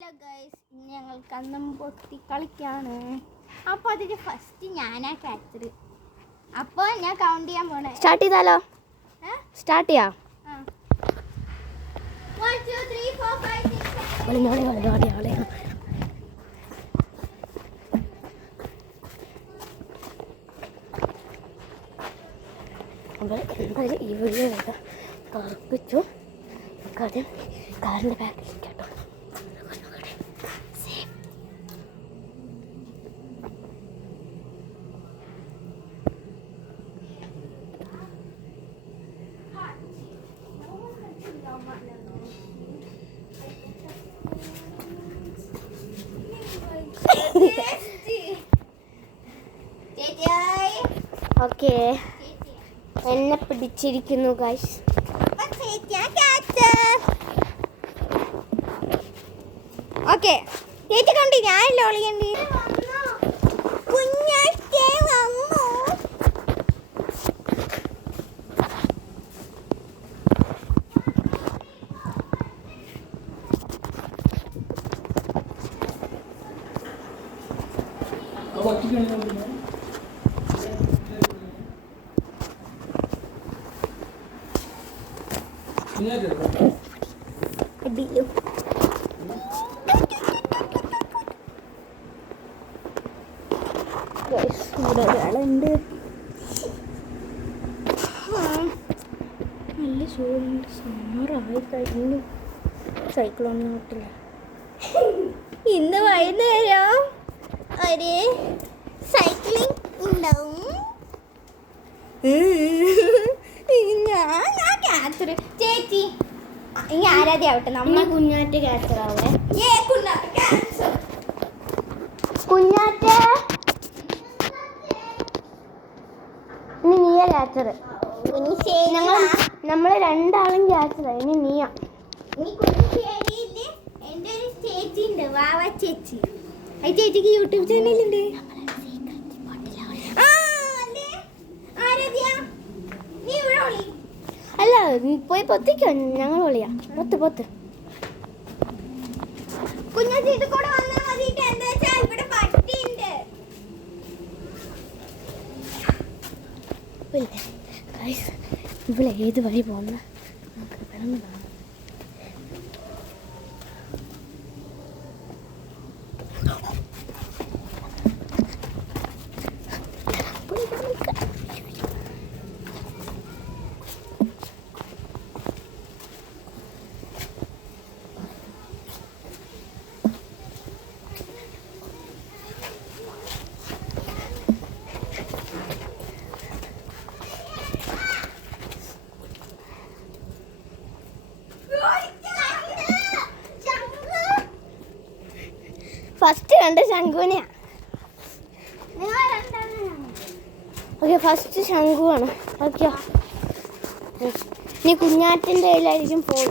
Hello guys, ഞങ്ങൾ കന്നം പൊത്തി കളിക്കാണ്. അപ്പോൾ അതിൽ ഫസ്റ്റ് ഞാനാ ക്യാച്ചർ. അപ്പോൾ ഞാൻ കൗണ്ട് ചെയ്യാൻ പോണേ. സ്റ്റാർട്ട് ചെയ്താലോ? സ്റ്റാർട്ട് ചെയ്യാം. 1 2 3 4 5 6 7 അപ്പോൾ ഈ വീഡിയോ കറുപ്പിച്ചു കാര്യം കാറിൻ്റെ ബാക്കിൽ കേട്ടോ. ഓക്കെ, എന്നെ പിടിച്ചിരിക്കുന്നു ഗൈസ്. ഓക്കെ, ചേച്ചി കണ്ടി ഞാനല്ലോ ഒളിയണ്ടി. കുഞ്ഞാറ്റേ വന്നു. അടിയിലും ഇവിടെ ഒരാളുണ്ട്. നല്ല ചൂടുണ്ട്. സമ്മറായി കഴിഞ്ഞു. സൈക്കിളൊന്നും കിട്ടില്ല. ഇന്ന് വൈകുന്നേരം ഒരു സൈക്ലിംഗ് ഉണ്ടാവും. ഞാൻ ക്യാച്ചർ. ചേച്ചി ഇനി ആരാധ്യാവട്ടെ. നമ്മൾ കുഞ്ഞാറ്റ ക്യാച്ചറാവേ. ക്യാച്ചർ. കുഞ്ഞാറ്റ ഇനി നീയാ ക്യാച്ചർ. ഇനി നമ്മൾ രണ്ടാളും ക്യാച്ചറാ. ഇനി നീയാ. കുഞ്ഞിശ്ശേരിയില് എൻ്റെ ഒരു ചേച്ചി ഉണ്ട്, വാവ ചേച്ചി. ആ ചേച്ചിക്ക് യൂട്യൂബ് ചാനലുണ്ട്. അല്ല, പോയി പൊത്തിക്കോ. ഞങ്ങൾ വിളിയാ. പൊത്ത് കുഞ്ഞാച്ചി കൂടെ വന്നാൽ മതിയിട്ട്. എന്താ വെച്ചാൽ ഇവിടെ പട്ടിയുണ്ട്. ഇവിടെ ഏത് വഴി പോകുന്ന നമുക്ക് കിടന്ന് കാണാം. ഫസ്റ്റ് കണ്ട് ശംഖുവിനെയാ. ഓക്കെ, ഫസ്റ്റ് ശംഖുവാണ്. ഓക്കെ, ഇനി കുഞ്ഞാറ്റിൻ്റെ കയ്യിലായിരിക്കും ഫോൺ.